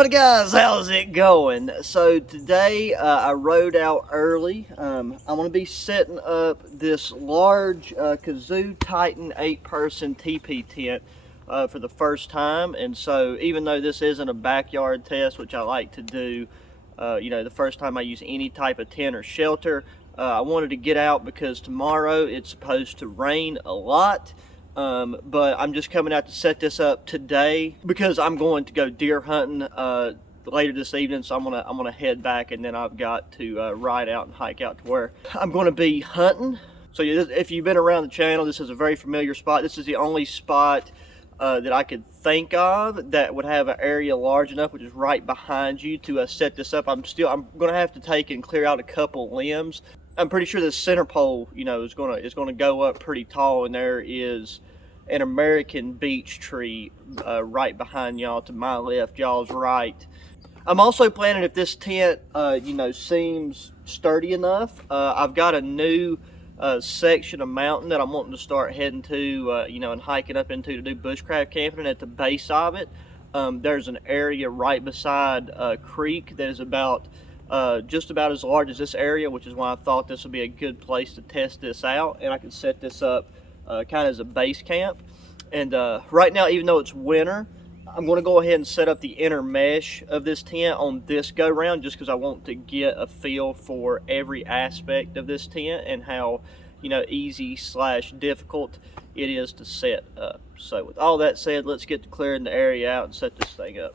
Howdy guys, how's it going? So today I rode out early. I'm going to be setting up this large Kazoo Titan 8-person Tipi tent for the first time. And so even though this isn't a backyard test, which I like to do, the first time I use any type of tent or shelter, I wanted to get out because tomorrow it's supposed to rain a lot. But I'm just coming out to set this up today because I'm going to go deer hunting later this evening. So I'm gonna head back, and then I've got to ride out and hike out to where I'm going to be hunting. So if you've been around the channel, this is a very familiar spot. This is the only spot that I could think of that would have an area large enough, which is right behind you, to set this up. I'm gonna have to take and clear out a couple limbs. I'm pretty sure the center pole, is gonna go up pretty tall, and there is an American beech tree right behind y'all to my left, y'all's right. I'm also planning, if this tent, seems sturdy enough, I've got a new section of mountain that I'm wanting to start heading to, and hiking up into to do bushcraft camping. And at the base of it, there's an area right beside a creek that is just about as large as this area, which is why I thought this would be a good place to test this out, and I can set this up kind of as a base camp. And right now, even though it's winter, I'm going to go ahead and set up the inner mesh of this tent on this go round, just because I want to get a feel for every aspect of this tent and how easy / difficult it is to set up. So with all that said, let's get to clearing the area out and set this thing up.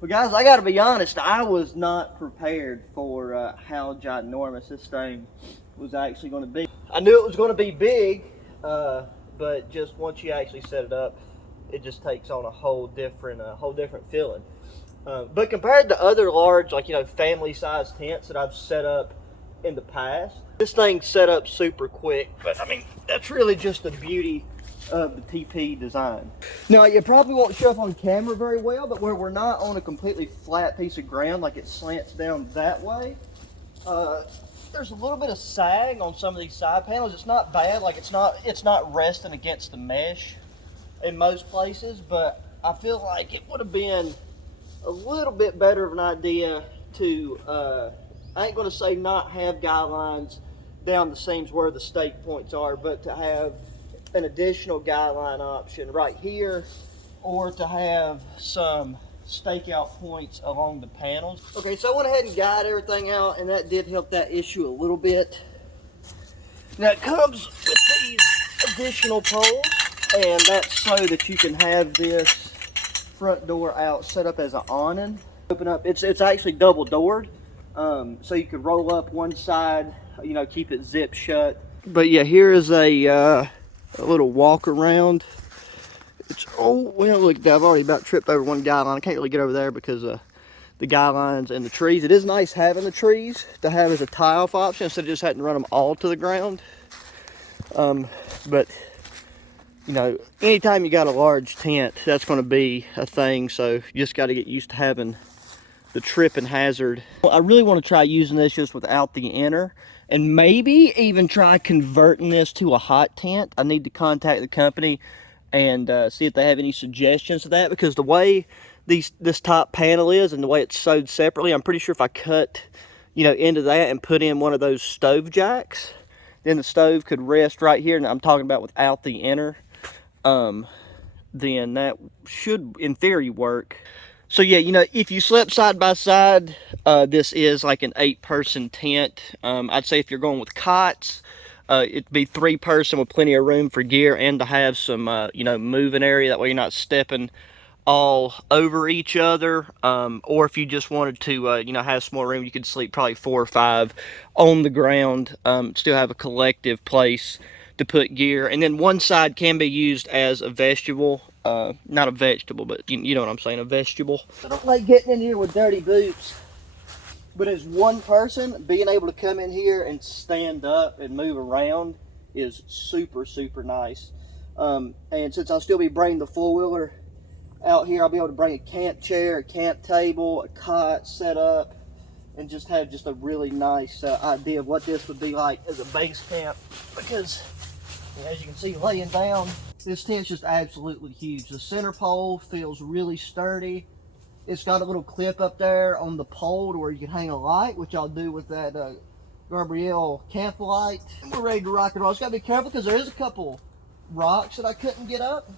Well guys, I gotta be honest, I was not prepared for how ginormous this thing was actually going to be. I knew it was going to be big, but just once you actually set it up, it just takes on a whole different feeling. But compared to other large, family-sized tents that I've set up in the past, this thing's set up super quick. But I mean, that's really just the beauty of the TP design. Now, it probably won't show up on camera very well, but where we're not on a completely flat piece of ground, like it slants down that way, there's a little bit of sag on some of these side panels. It's not bad, like it's not resting against the mesh in most places, but I feel like it would have been a little bit better of an idea to, I ain't gonna say not have guy lines down the seams where the stake points are, but to have an additional guy line option right here, or to have some stakeout points along the panels. Okay, so I went ahead and guyed everything out, and that did help that issue a little bit. Now it comes with these additional poles, and that's so that you can have this front door out set up as an awning. Open up, it's actually double doored, so you could roll up one side, you know, keep it zipped shut. But yeah, here is a little walk around. It's, oh, well, look, I've already about tripped over one guy line. I can't really get over there because of the guy lines and the trees. It is nice having the trees to have as a tie-off option instead of just having to run them all to the ground. But, you know, anytime you got a large tent, that's going to be a thing. So you just got to get used to having the tripping hazard. I really want to try using this just without the inner, and maybe even try converting this to a hot tent. I need to contact the company and see if they have any suggestions of that, because the way this top panel is and the way it's sewed separately, I'm pretty sure if I cut, you know, into that and put in one of those stove jacks, then the stove could rest right here, and I'm talking about without the inner, then that should in theory work. So yeah, you know, if you slept side by side, this is like an 8-person tent. I'd say if you're going with cots, it'd be 3-person with plenty of room for gear and to have some, you know, moving area. That way you're not stepping all over each other. Or if you just wanted to, you know, have some more room, you could sleep probably 4 or 5 on the ground. Still have a collective place to put gear. And then one side can be used as a vestibule. Not a vegetable, but you know what I'm saying, a vestibule. I don't like getting in here with dirty boots. But as one person, being able to come in here and stand up and move around is super, super nice. And since I'll still be bringing the four-wheeler out here, I'll be able to bring a camp chair, a camp table, a cot set up, and just have just a really nice idea of what this would be like as a base camp. Because, as you can see laying down, this tent's just absolutely huge. The center pole feels really sturdy. It's got a little clip up there on the pole to where you can hang a light, which I'll do with that Gabrielle camp light. And we're ready to rock and roll. Just gotta be careful because there is a couple rocks that I couldn't get up.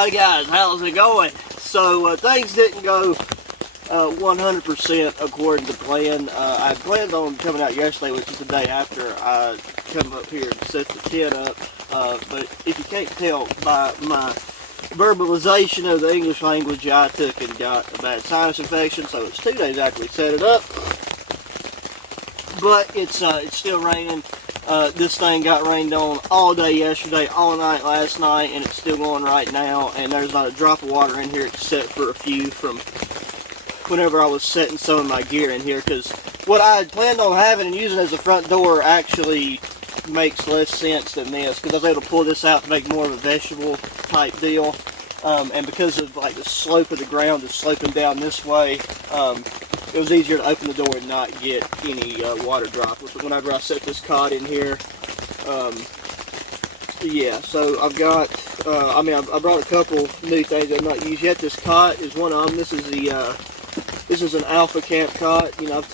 Howdy guys, how's it going? So things didn't go 100% according to plan. I planned on coming out yesterday, which is the day after I come up here and set the tent up. But if you can't tell by my verbalization of the English language, I took and got a bad sinus infection, so it's 2 days after we set it up. But it's still raining. This thing got rained on all day yesterday, all night last night, and it's still going right now. And there's not a drop of water in here except for a few from whenever I was setting some of my gear in here. Because what I had planned on having and using as a front door actually makes less sense than this. Because I was able to pull this out to make more of a vegetable type deal. And because of like the slope of the ground is sloping down this way, it was easier to open the door and not get any water droplets. But whenever I set this cot in here, yeah, so I've got, I brought a couple new things I've not used yet. This cot is one of them. This is an Alpha Camp cot. You know, I've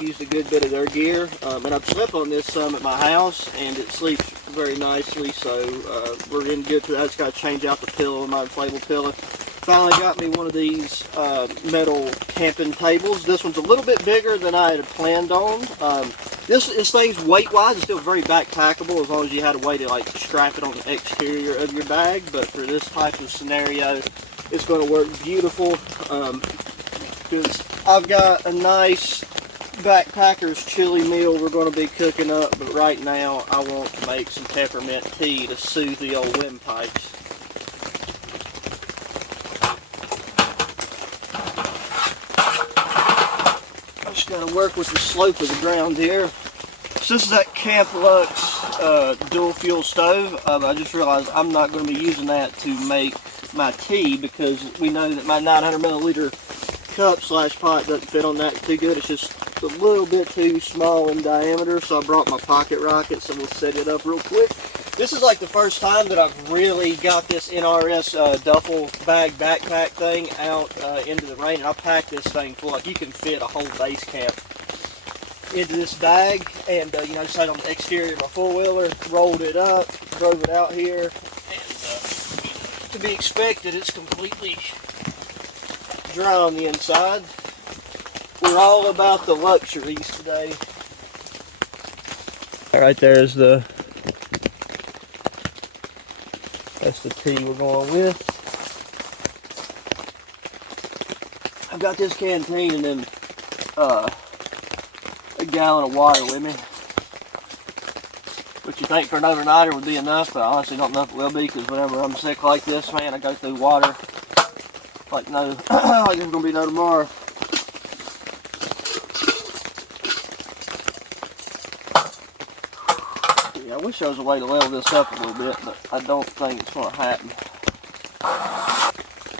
used a good bit of their gear, and I've slept on this some at my house, and it sleeps very nicely, so we're in good for that. I just got to change out the pillow, my inflatable pillow. Finally got me one of these metal camping tables. This one's a little bit bigger than I had planned on. This thing's weight-wise is still very backpackable as long as you had a way to like strap it on the exterior of your bag. But for this type of scenario, it's going to work beautiful. Because I've got a nice backpacker's chili meal we're going to be cooking up. But right now, I want to make some peppermint tea to soothe the old windpipes. Got to work with the slope of the ground here. So this is that Camp Lux dual fuel stove. I just realized I'm not going to be using that to make my tea because we know that my 900 milliliter cup / pot doesn't fit on that too good. It's just a little bit too small in diameter, so I brought my pocket rocket, so we'll set it up real quick. This is like the first time that I've really got this NRS duffel bag backpack thing out into the rain, and I packed this thing full. Like you can fit a whole base camp into this bag, and you know, just had it on the exterior of my four-wheeler, rolled it up, drove it out here, and to be expected, it's completely dry on the inside. We're all about the luxuries today. Right there is that's the tea we're going with. I've got this canteen and then a gallon of water with me. Which you think for an overnighter would be enough, but I honestly don't know if it will be, because whenever I'm sick like this, man, I go through water like no, like there's gonna be no tomorrow. I wish there was a way to level this up a little bit, but I don't think it's going to happen.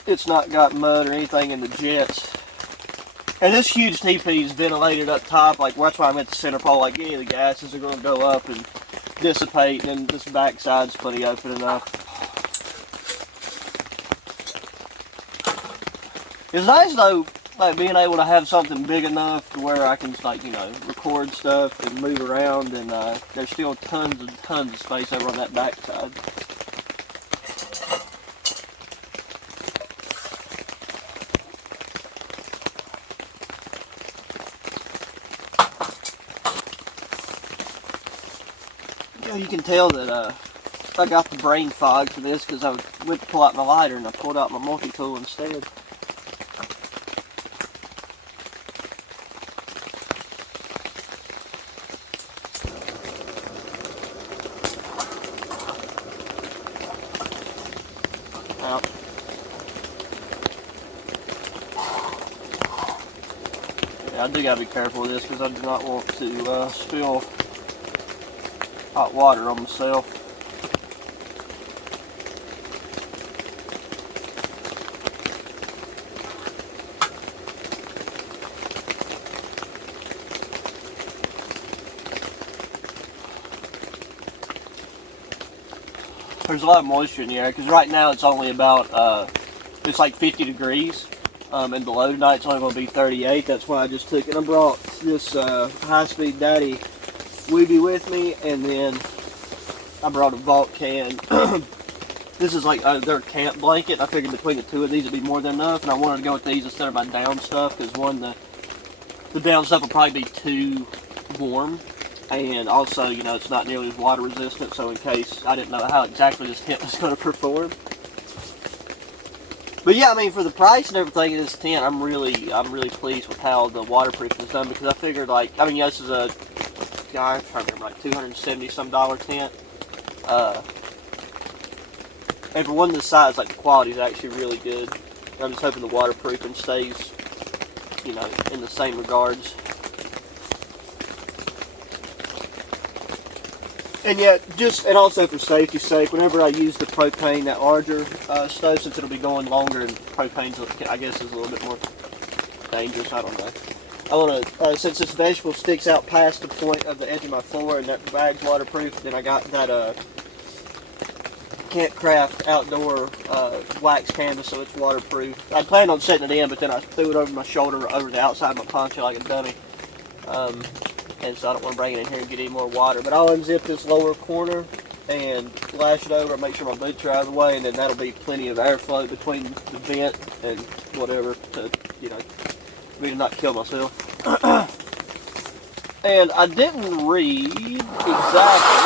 It's not got mud or anything in the jets. And this huge Tipi is ventilated up top, like that's why I'm at the center pole, like any of the gases are going to go up and dissipate, and then this backside's plenty open enough. It's nice though, like being able to have something big enough to where I can, like, you know, record stuff and move around, and there's still tons of space over on that back side. You know, you can tell that I got the brain fog for this because I went to pull out my lighter and I pulled out my multi-tool instead. I do gotta be careful with this because I do not want to spill hot water on myself. There's a lot of moisture in the air because right now it's only about it's like 50 degrees. And below tonight it's only going to be 38. That's why I just took it. I brought this high-speed daddy Weeby with me, and then I brought a vault can This is like their camp blanket. I figured between the two of these it'd be more than enough, and I wanted to go with these instead of my down stuff because one, the down stuff will probably be too warm, and also, you know, it's not nearly as water resistant, so in case I didn't know how exactly this tent was going to perform. But yeah, I mean, for the price and everything of this tent, I'm really pleased with how the waterproofing is done, because I figured, like, I mean, yeah, this is a, I'm trying to remember, like $270 some tent. And for one this size, like, the quality is actually really good. I'm just hoping the waterproofing stays, you know, in the same regards. And yeah, and also for safety's sake, whenever I use the propane, that larger stove, since it'll be going longer, and propane's, I guess, is a little bit more dangerous, I don't know. I want to, since this vegetable sticks out past the point of the edge of my floor and that bag's waterproof, then I got that Campcraft outdoor wax canvas, so it's waterproof. I planned on setting it in, but then I threw it over my shoulder, over the outside of my poncho like a dummy. And so I don't want to bring it in here and get any more water. But I'll unzip this lower corner and lash it over, make sure my boots are out of the way, and then that'll be plenty of airflow between the vent and whatever to, you know, me to not kill myself. And I didn't read exactly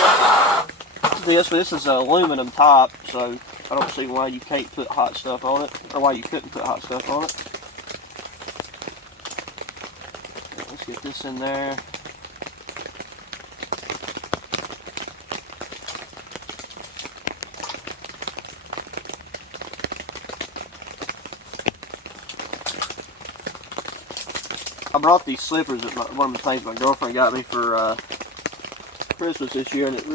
this, but this is an aluminum top, so I don't see why you can't put hot stuff on it, or why you couldn't put hot stuff on it. Let's get this in there. I brought these slippers that one of the things my girlfriend got me for Christmas this year, and it's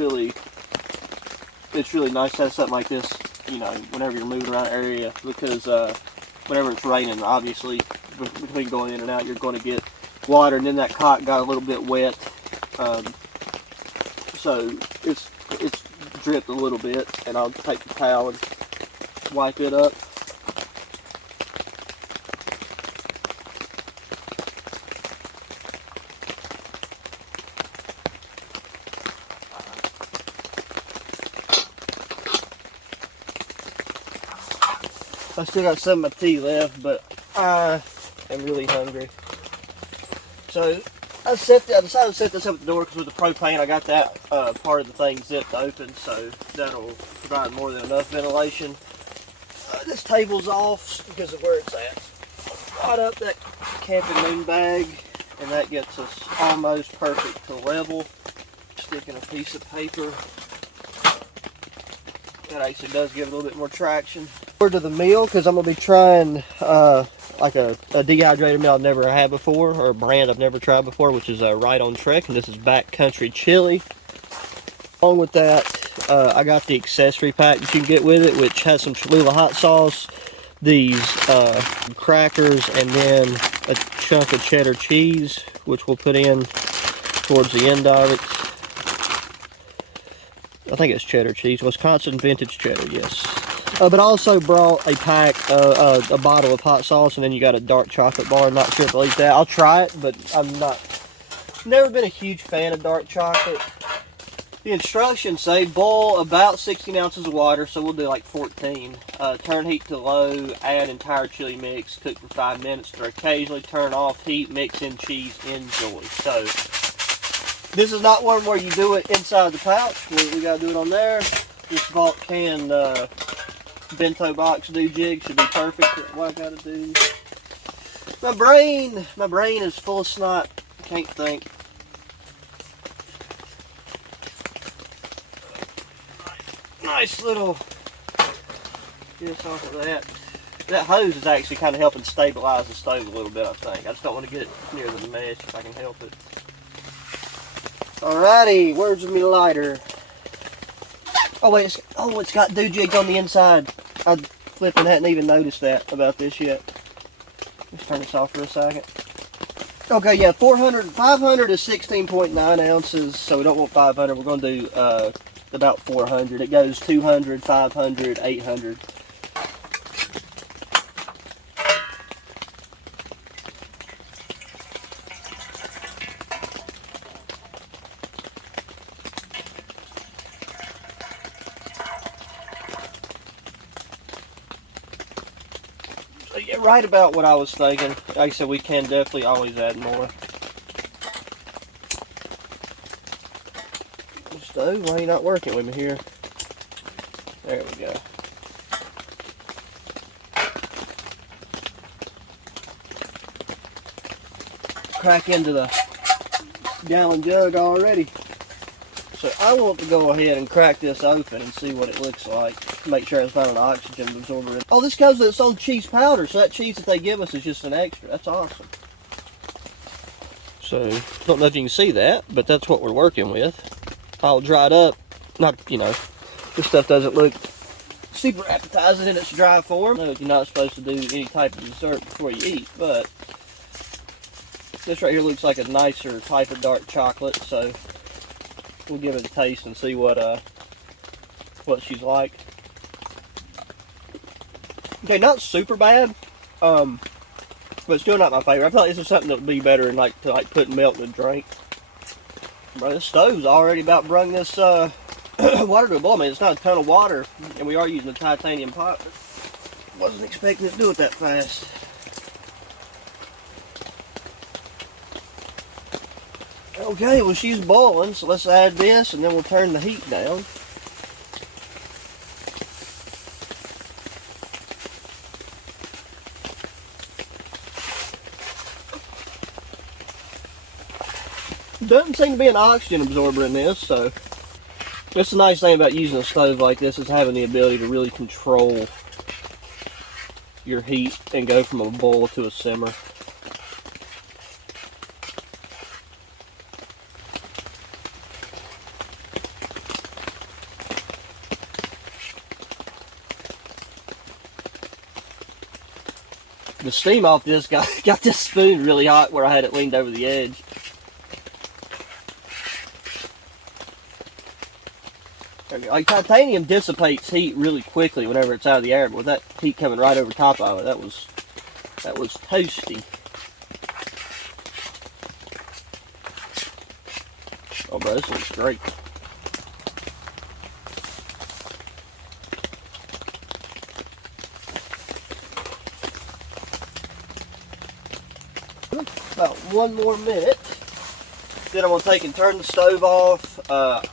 really nice to have something like this, you know, whenever you're moving around the area, because whenever it's raining, obviously, between going in and out, you're going to get water, and then that cot got a little bit wet, so it's dripped a little bit, and I'll take the towel and wipe it up. I still got some of my tea left, but I am really hungry. So I decided to set this up at the door because with the propane, I got that part of the thing zipped open, so that'll provide more than enough ventilation. This table's off because of where it's at. Brought up that camping moon bag, and that gets us almost perfect to level. Sticking a piece of paper. That actually does give it a little bit more traction. To the meal, because I'm going to be trying like a dehydrated meal I've never had before, or a brand I've never tried before, which is Right on Trek, and this is Backcountry Chili. Along with that, I got the accessory pack that you can get with it, which has some Cholula hot sauce, these crackers, and then a chunk of cheddar cheese, which we'll put in towards the end of it. I think it's cheddar cheese, Wisconsin vintage cheddar, yes. But I also brought a pack, a bottle of hot sauce, and then you got a dark chocolate bar. I'm not sure if I'll eat that. I'll try it, but never been a huge fan of dark chocolate. The instructions say boil about 16 ounces of water, so we'll do like 14. Turn heat to low, add entire chili mix, cook for 5 minutes, or occasionally turn off heat, mix in cheese, enjoy. So this is not one where you do it inside the pouch. We got to do it on there. This vault can bento box do jig should be perfect for what I gotta do. My brain is full of snot. I can't think. Nice little get off of that. That hose is actually kind of helping stabilize the stove a little bit, I think. I just don't want to get it near the mesh if I can help it. Alrighty, where's my lighter? Oh wait, it's got dew jigs on the inside. I flipping hadn't even noticed that about this yet. Let's turn this off for a second. Okay, yeah, 500 is 16.9 ounces, so we don't want 500. We're going to do about 400. It goes 200, 500, 800. right about what I was thinking. Like I said, we can definitely always add more. Stove, why are you not working with me here? There we go. Crack into the gallon jug already. So I want to go ahead and crack this open and see what it looks like. Make sure it's not an oxygen absorber. Oh, this comes with its own cheese powder, so that cheese that they give us is just an extra. That's awesome. So, don't know if you can see that, but that's what we're working with. All dried up. Not, you know, this stuff doesn't look super appetizing in its dry form. No, you're not supposed to do any type of dessert before you eat, but this right here looks like a nicer type of dark chocolate, so we'll give it a taste and see what she's like. Okay, not super bad, but still not my favorite. I feel like this is something that would be better in like to put milk in a drink. Bro, this stove's already about brung this water to a boil. I mean, it's not a ton of water, and we are using a titanium pot, but wasn't expecting it to do it that fast. Okay, well, she's boiling, so let's add this, and then we'll turn the heat down. Doesn't seem to be an oxygen absorber in this, so that's the nice thing about using a stove like this, is having the ability to really control your heat and go from a boil to a simmer. The steam off this got this spoon really hot where I had it leaned over the edge. Like, titanium dissipates heat really quickly whenever it's out of the air, but with that heat coming right over top of it, that was toasty. Oh, bro, this looks great. About one more minute. Then I'm going to take and turn the stove off.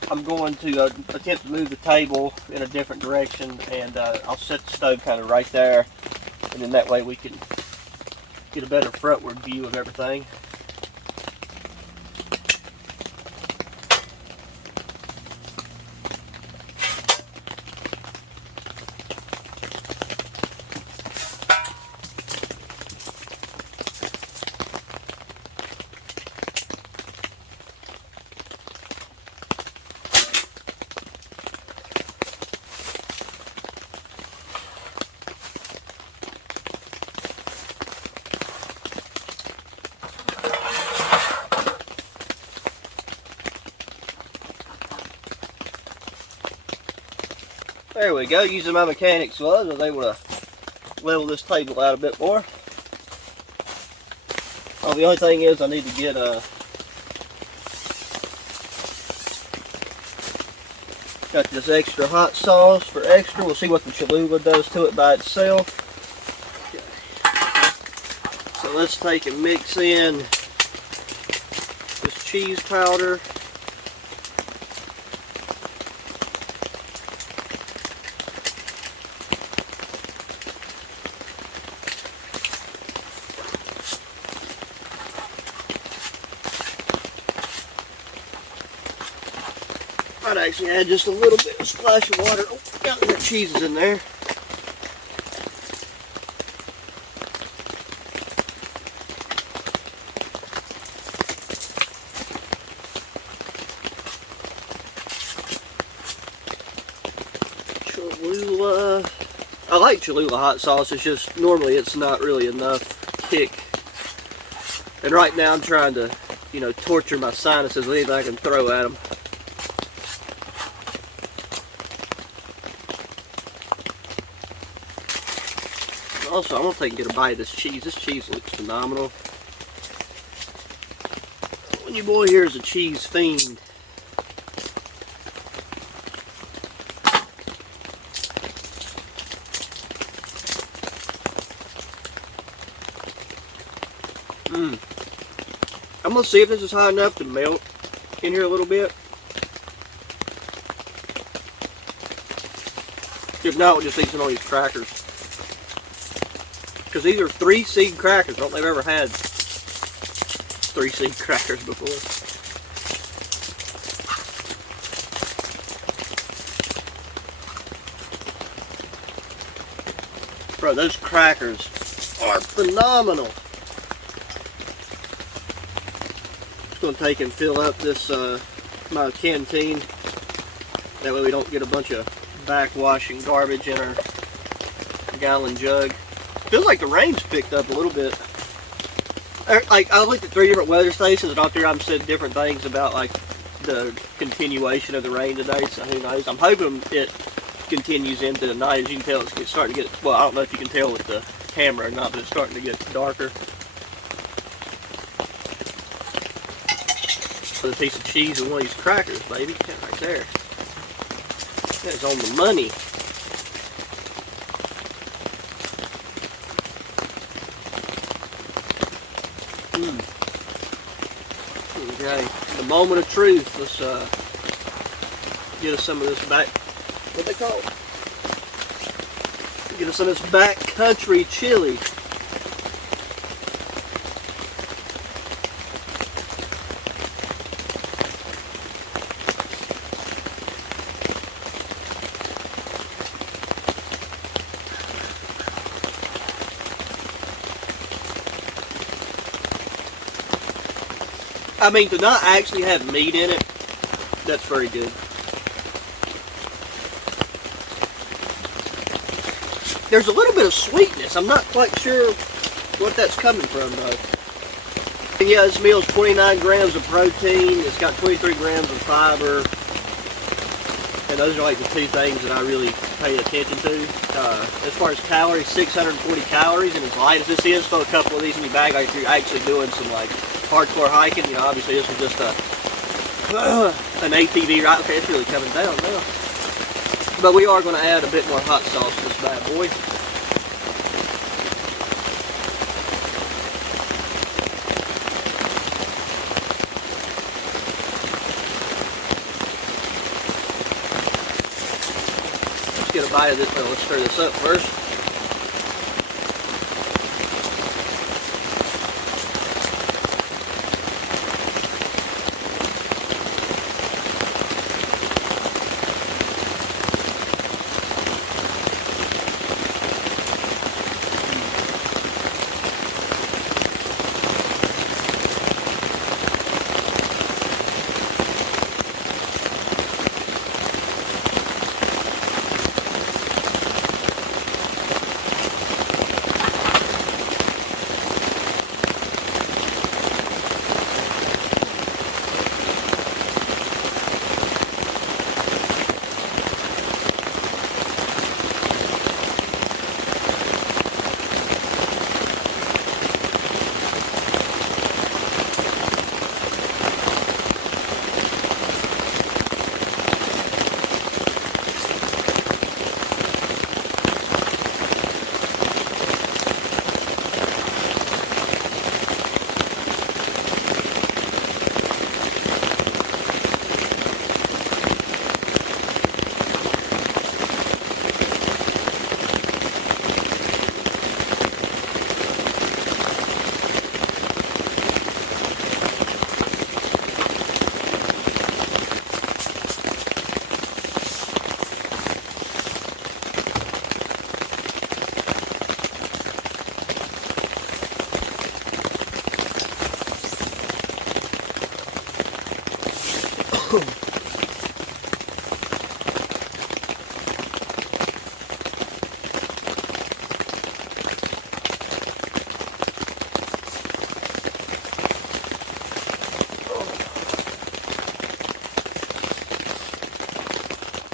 I'm going to attempt to move the table in a different direction, and I'll set the stove kind of right there, and then that way we can get a better frontward view of everything. There we go. Using my mechanic's gloves, I was able to level this table out a bit more. Oh, the only thing is I need to get got this extra hot sauce for extra. We'll see what the Cholula does to it by itself. Okay. So let's take and mix in this cheese powder. I'd actually add just a little bit of splash of water. Oh, got the cheeses in there. Cholula. I like Cholula hot sauce. It's just normally it's not really enough kick. And right now I'm trying to, you know, torture my sinuses with anything I can throw at them. Also, I'm going to take and get a bite of this cheese. This cheese looks phenomenal. When your boy here is a cheese fiend. I'm gonna see if this is high enough to melt in here a little bit. If not, we'll just eat some of these crackers. Because these are 3-seed crackers. I don't think I've ever had 3-seed crackers before. Bro, those crackers are phenomenal. Just gonna take and fill up this my canteen. That way we don't get a bunch of backwashing garbage in our gallon jug. Feels like the rain's picked up a little bit. Like, I looked at 3 different weather stations and all 3 of them said different things about like the continuation of the rain today, so who knows. I'm hoping it continues into the night. As you can tell, it's starting to get, well, I don't know if you can tell with the camera or not, but it's starting to get darker. With a piece of cheese and one of these crackers, baby, right there. That's on the money. Okay, the moment of truth. Let's get us some of this back. What they call it? Get us some of this backcountry chili. I mean, to not actually have meat in it, that's very good. There's a little bit of sweetness. I'm not quite sure what that's coming from, though. And yeah, this meal is 29 grams of protein. It's got 23 grams of fiber. And those are like the 2 things that I really pay attention to. As far as calories, 640 calories. And as light as this is, throw a couple of these in your bag. Like if you're actually doing some like hardcore hiking, you know, obviously this was just an ATV, right? Okay, it's really coming down now. But we are going to add a bit more hot sauce to this bad boy. Let's get a bite of this. Well, let's stir this up first.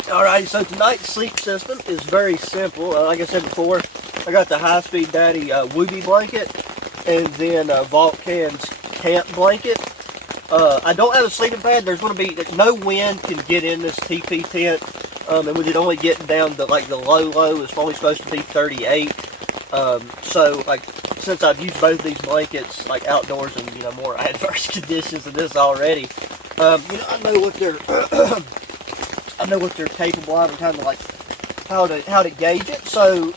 Alright, so tonight's sleep system is very simple. Like I said before, I got the High Speed Daddy Wooby blanket and then Vulcan's camp blanket. I don't have a sleeping pad. There's going to be no wind can get in this Tipi tent, and with it only getting down to like the low, it's only supposed to be 38. So like since I've used both these blankets like outdoors in, you know, more adverse conditions than this already, you know, I know what they're I know what they're capable of and kind of like how to gauge it. So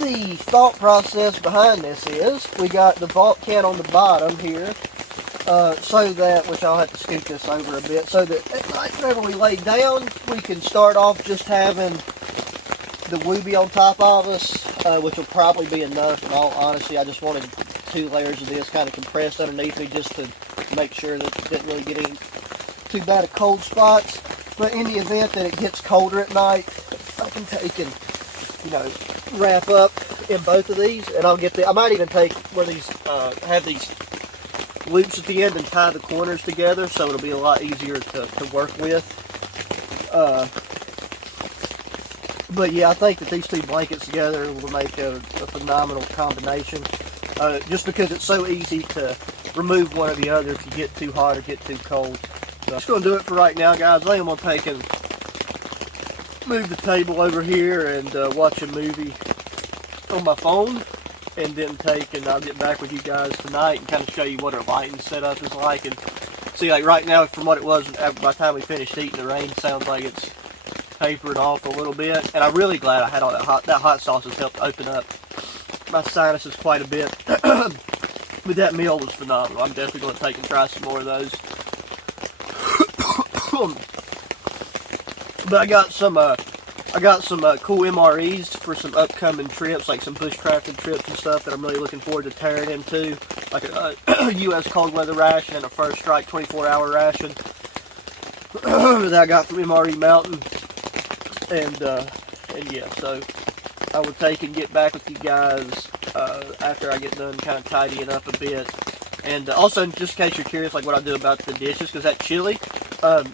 the thought process behind this is we got the vault can on the bottom here, so that, which I'll have to scoot this over a bit, so that at night whenever we lay down, we can start off just having the Woobie on top of us, which will probably be enough. In all honesty, I just wanted 2 layers of this kind of compressed underneath me just to make sure that it didn't really get any too bad of cold spots. But in the event that it gets colder at night, I can take and, you know, wrap up in both of these, and I'll get the, I might even take one of these, have these loops at the end and tie the corners together, so it'll be a lot easier to work with. But yeah, I think that these 2 blankets together will make a phenomenal combination, just because it's so easy to remove one or the other if you get too hot or get too cold. So that's going to do it for right now, guys. I think I'm going to take and move the table over here and watch a movie on my phone, and then take and I'll get back with you guys tonight and kind of show you what our lighting setup is like. And see, like right now, from what it was by the time we finished eating, the rain sounds like it's tapering off a little bit. And I'm really glad I had all that hot sauce has helped open up my sinuses quite a bit. But that meal was phenomenal. I'm definitely going to take and try some more of those. But I got some cool MREs for some upcoming trips, like some bushcrafting trips and stuff that I'm really looking forward to tearing into, like a U.S. cold weather ration and a First Strike 24-hour ration that I got from MRE Mountain. And yeah, so I will take and get back with you guys after I get done kind of tidying up a bit. And also, just in case you're curious, like what I do about the dishes, because that chili,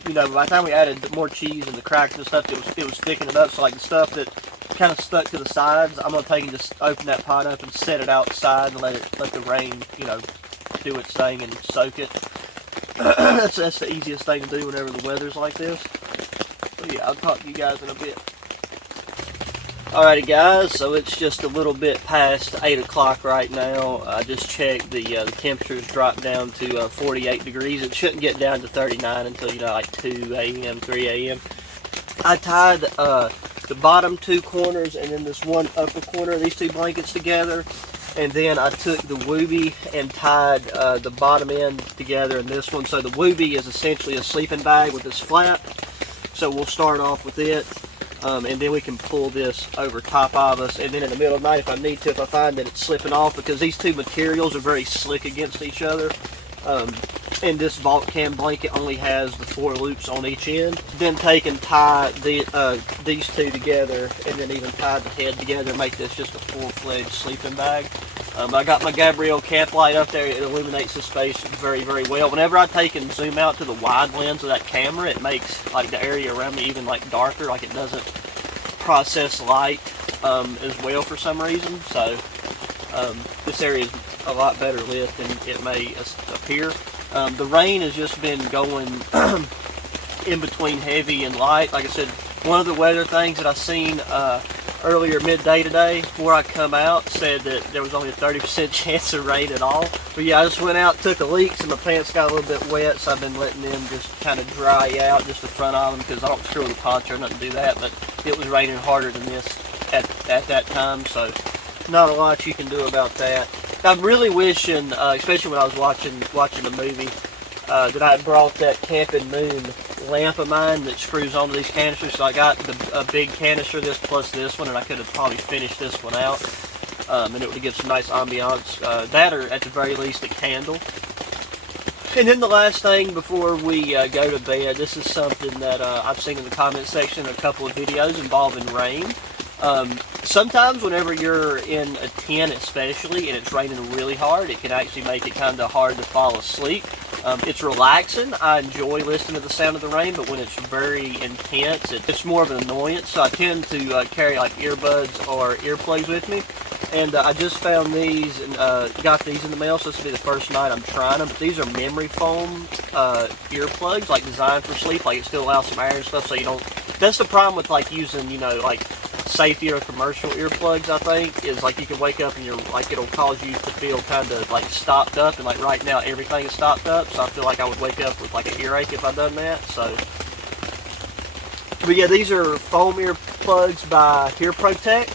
you know, by the time we added more cheese and the crackers and stuff, it was thickening up. So like the stuff that kind of stuck to the sides, I'm gonna take and just open that pot up and set it outside and let the rain, you know, do its thing and soak it. that's the easiest thing to do whenever the weather's like this. So yeah, I'll talk to you guys in a bit. Alrighty guys, so it's just a little bit past 8 o'clock right now. I just checked, the temperature's dropped down to 48 degrees. It shouldn't get down to 39 until, you know, like 2 a.m., 3 a.m. I tied the bottom 2 corners and then this one upper corner of these 2 blankets together. And then I took the Woobie and tied the bottom end together in this one. So the Woobie is essentially a sleeping bag with this flap. So we'll start off with it. And then we can pull this over top of us, and then in the middle of the night, if I need to, if I find that it's slipping off, because these 2 materials are very slick against each other, and this vault can blanket only has the 4 loops on each end, then take and tie these 2 together, and then even tie the head together and make this just a full-fledged sleeping bag. I got my Gabrielle camp light up there. It illuminates the space very, very well. Whenever I take and zoom out to the wide lens of that camera, it makes like the area around me even like darker, like it doesn't process light as well for some reason. So this area is a lot better lit than it may appear. The rain has just been going in between heavy and light. Like I said, one of the weather things that I seen earlier midday today before I come out said that there was only a 30% chance of rain at all. But yeah, I just went out, took a leak, and my pants got a little bit wet, so I've been letting them just kind of dry out just the front of them, because I don't screw the poncho, nothing to do that. But it was raining harder than this at that time, so not a lot you can do about that. I'm really wishing, especially when I was watching the movie, that I had brought that Camping Moon lamp of mine that screws onto these canisters. So I got a big canister, this plus this one, and I could have probably finished this one out, and it would give some nice ambiance. That, or at the very least a candle. And then the last thing before we go to bed, this is something that I've seen in the comment section in a couple of videos involving rain. Sometimes whenever you're in a tent especially and it's raining really hard, it can actually make it kind of hard to fall asleep. It's relaxing. I enjoy listening to the sound of the rain, but when it's very intense, it's more of an annoyance. So I tend to carry like earbuds or earplugs with me. And I just found these and got these in the mail, so this will be the first night I'm trying them. But these are memory foam earplugs, like designed for sleep. Like it still allows some air and stuff, so you don't. That's the problem with like using, you know, like safety or commercial earplugs, I think, is like you can wake up and you're like, it'll cause you to feel kind of like stopped up, and like right now everything is stopped up, so I feel like I would wake up with like an earache if I'd done that. So, but yeah, these are foam earplugs by Hear Protect,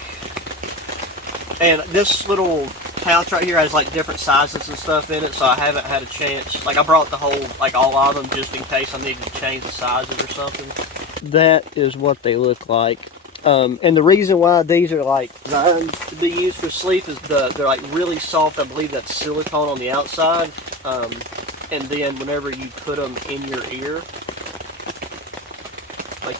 and this little pouch right here has like different sizes and stuff in it, so I haven't had a chance. Like I brought the whole, like all of them, just in case I needed to change the sizes or something. That is what they look like. And the reason why these are like designed to be used for sleep is they're like really soft. I believe that's silicone on the outside. And then whenever you put them in your ear, like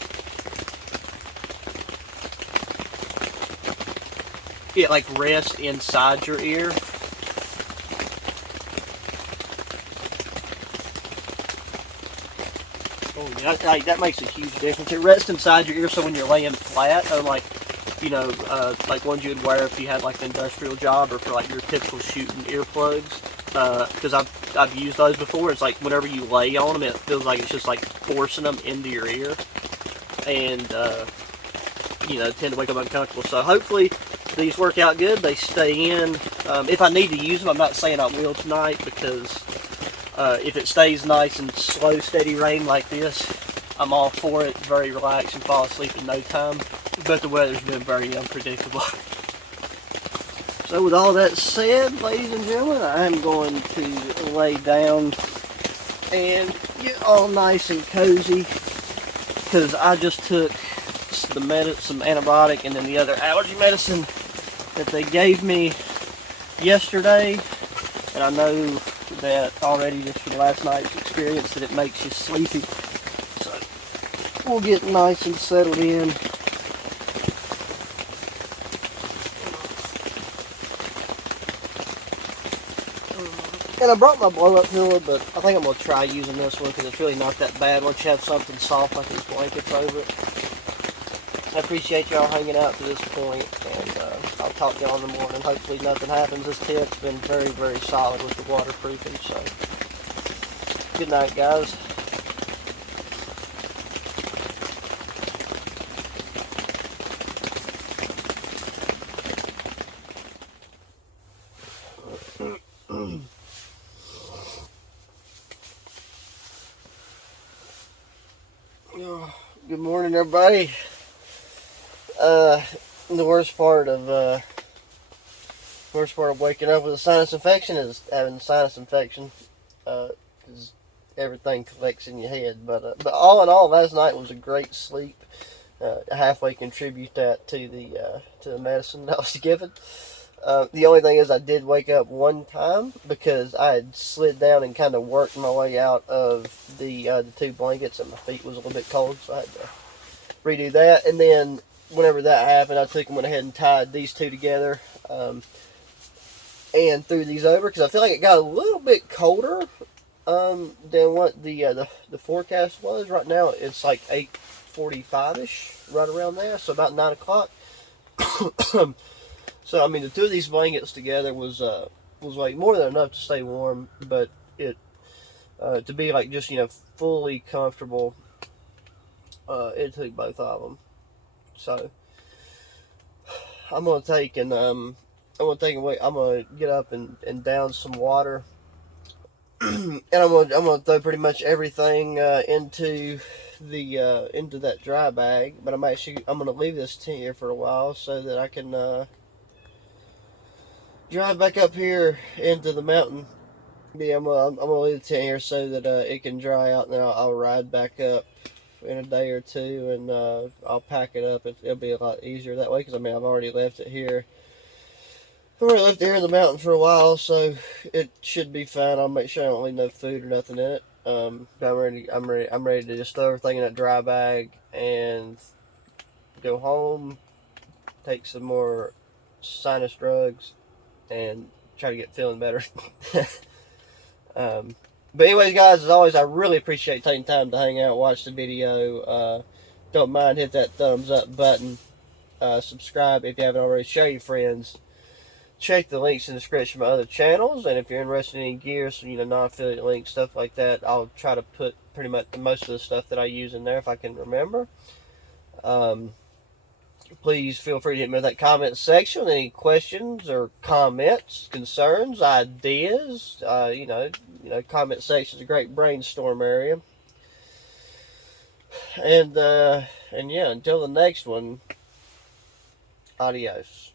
it like rests inside your ear. Oh, yeah, that makes a huge difference. It rests inside your ear, so when you're laying flat, unlike, you know, like ones you would wear if you had like an industrial job or for like your typical shooting earplugs, because I've used those before. It's like whenever you lay on them, it feels like it's just like forcing them into your ear, and you know, tend to wake up uncomfortable. So hopefully these work out good. They stay in. If I need to use them, I'm not saying I will tonight, because if it stays nice and slow, steady rain like this, I'm all for it. Very relaxed and fall asleep in no time. But the weather's been very unpredictable. So with all that said, ladies and gentlemen, I'm going to lay down and get all nice and cozy, because I just took some antibiotic and then the other allergy medicine that they gave me yesterday, and I know that already just from last night's experience that it makes you sleepy. So we'll get nice and settled in. And I brought my blow-up pillow, but I think I'm going to try using this one because it's really not that bad once you have something soft like these blankets over it. I appreciate y'all hanging out to this point, and I'll talk to y'all in the morning. Hopefully nothing happens. This tent's been very, very solid with the waterproofing, so good night, guys. Good morning, everybody. The worst part of waking up with a sinus infection is having a sinus infection, because everything collects in your head. But all in all, last night was a great sleep. I halfway contribute that to the medicine that I was given. The only thing is I did wake up one time because I had slid down and kind of worked my way out of the two blankets, and my feet was a little bit cold, so I had to redo that. And then whenever that happened, I went ahead and tied these two together, and threw these over because I feel like it got a little bit colder than what the forecast was. Right now it's like 8:45ish, right around there, so about 9 o'clock. So I mean, the two of these blankets together was like more than enough to stay warm, but it to be like just, you know, fully comfortable, it took both of them. So I'm gonna take and I'm gonna get up and down some water, and I'm gonna throw pretty much everything into that dry bag. But I'm gonna leave this tent here for a while so that I can drive back up here into the mountain. Yeah, I'm gonna leave the tent here so that it can dry out, and then I'll ride back up in a day or two, and I'll pack it up. It'll be a lot easier that way, because I mean, I've already left it here. I've already left it here in the mountain for a while, so it should be fine. I'll make sure I don't leave no food or nothing in it. I'm ready to just throw everything in that dry bag and go home, take some more sinus drugs, and try to get feeling better. But anyways, guys, as always, I really appreciate taking time to hang out, watch the video. Don't mind, hit that thumbs up button. Subscribe if you haven't already. Share your friends. Check the links in the description for my other channels, and if you're interested in any gear, so, you know, non-affiliate links, stuff like that, I'll try to put pretty much most of the stuff that I use in there if I can remember. please feel free to hit me in that comment section. Any questions or comments, concerns, ideas? Comment section is a great brainstorm area. And yeah, until the next one, adios.